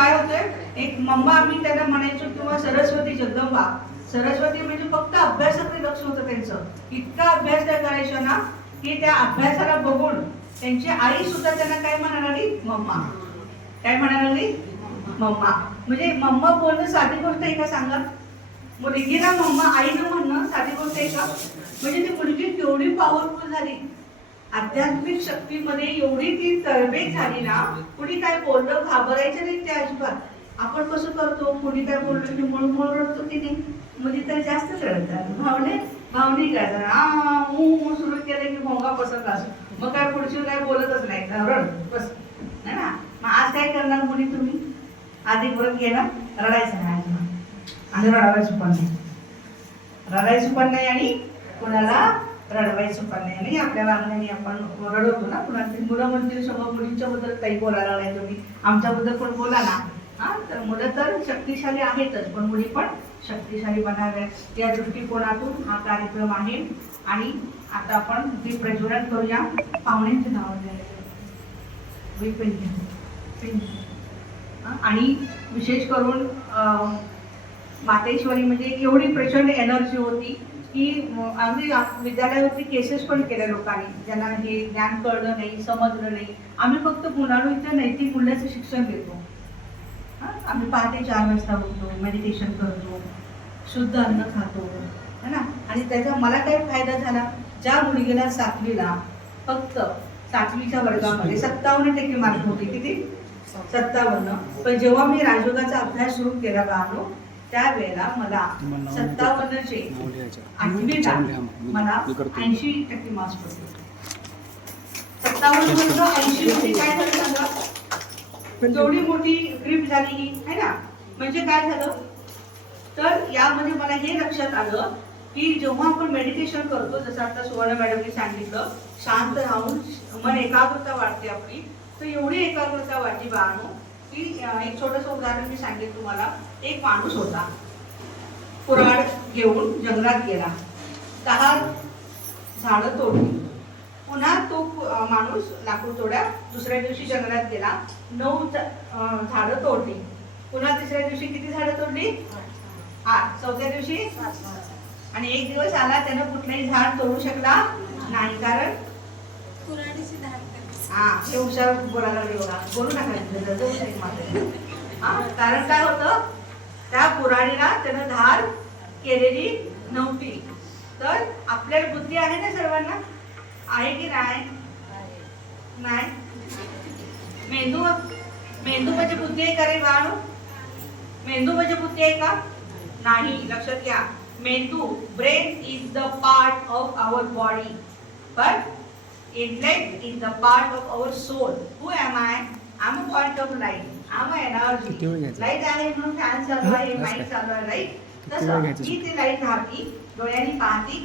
काय होतंय, एक मम्मा आम्ही त्यांना म्हणायचो किंवा सरस्वती जगदंबा. सरस्वती म्हणजे फक्त अभ्यासाकडे लक्ष होतं त्यांचं. इतका अभ्यास त्या करायच्या ना की त्या अभ्यासाला बघून त्यांची आई सुद्धा त्यांना काय म्हणायला लागली, मम्मा. काय म्हणायला लागली, मम्मा. म्हणजे मम्मा बोलणं साधी गोष्ट आहे का सांगा? मुलगीला मम्मा आईनं म्हणणं साधी गोष्ट आहे का? म्हणजे ती मुलगी केवढी पॉवरफुल झाली, आध्यात्मिक शक्तीमध्ये एवढी ती तरबेज झाली ना, कुणी काय बोललं घाबरायचं नाही ते अजिबात. आपण कसं करतो, कुणी काय बोललं की मुळमुळ रडतो की नाही, म्हणजे तर जास्तच रडतात. भावनिक आहे, सुरू केलं की भोंगा पसंत असतो, मग काय पुढची काय बोलतच नाही, रड बस नाही ना. मग आज काय करणार मुली तुम्ही? आधी परत गेला, रडायचं नाही अजिबात, आणि रडावायचं पण नाही, रडायचं पण नाही आणि कुणाला रडवायचं पण नाही. आणि आपल्या अंगाने आपण रडवतो ना कुणाची. मुलं म्हणतील सगळं मुलींच्या बद्दल काही बोलायला नाही तुम्ही, आमच्याबद्दल पण बोला ना. हा, तर मुलं तर शक्तिशाली आहेतच, पण मुली पण शक्तिशाली बनाव्यात या दृष्टिकोनातून हा कार्यक्रम आहे. आणि आता आपण दीप प्रज्वलन करूया. पाहुण्यांचे नाव आणि विशेष करून मातेश्वरी म्हणजे एवढी प्रचंड एनर्जी होती की आम्ही विद्यालयावरती केसेस पण केल्या लोकांनी, ज्यांना हे ज्ञान कळलं नाही, समजलं नाही. आम्ही फक्त मुलांना इथं नैतिक मूल्याचं शिक्षण देतो. आम्ही पहाटे 4 वाजता उठतो, मेडिटेशन करतो, शुद्ध अन्न खातो, है ना. आणि त्याचा मला काय फायदा झाला, ज्या मुलगीला 7वीला फक्त 7वीच्या वर्गामध्ये 57% मार्क होते, किती 57. पण जेव्हा मी राजयोगाचा अभ्यास सुरू केला बाळांनो, त्यावेळेला मला 57चे 8वीला मला 80% मार्क्स पडले. 57 मधलं 80 मध्ये काय झालं सांगा, तेवढी मोठी ग्रीप झाली ही, है ना. म्हणजे काय झालं, तर यामध्ये मला हे लक्षात आलं की जेव्हा आपण मेडिटेशन करतो, जसं आता सुवर्ण मॅडमने सांगितलं, शांत राहून मन एकाग्रता वाढते आपली. तर एवढी एकाग्रता वाढली बाळांनो की एक छोटंसं उदाहरण मी सांगेन तुम्हाला. एक माणूस होता, कुऱ्हाड घेऊन जंगलात गेला, 10 झाडं तोडली. पुन्हा तो माणूस लाकूड तोड्या दुसऱ्या दिवशी जंगलात गेला, 9 झाडं तोडली. पुन्हा तिसऱ्या दिवशी किती झाडं तोडली? 8. चौथ्या दिवशी आणि एक दिवस आला, त्यानं कुठलंही झाड तोडू शकला नाही, कारण हे हुशार बोलायला बोलू नका. कारण काय होतं, त्या कुऱ्हाडीला त्यानं धार केलेली नव्हती. तर आपल्याला बुद्धी आहे ना सर्वांना, आहे की नाही? नाही. मेंदू म्हणजे बुद्धी आहे का रे बाळांनो? मेंदू म्हणजे बुद्धी आहे का? नाही. लक्षात घ्या, मेंदू, brain is the part of our body, but intellect is the part of our soul. Who am I? I'm a point of light. I'm a energy. Light आहे म्हणून फॅन चालू आहे, माईक चालू आहे, राईट. तसं ही ती लाईट राहती, डोळ्यांनी पाहती.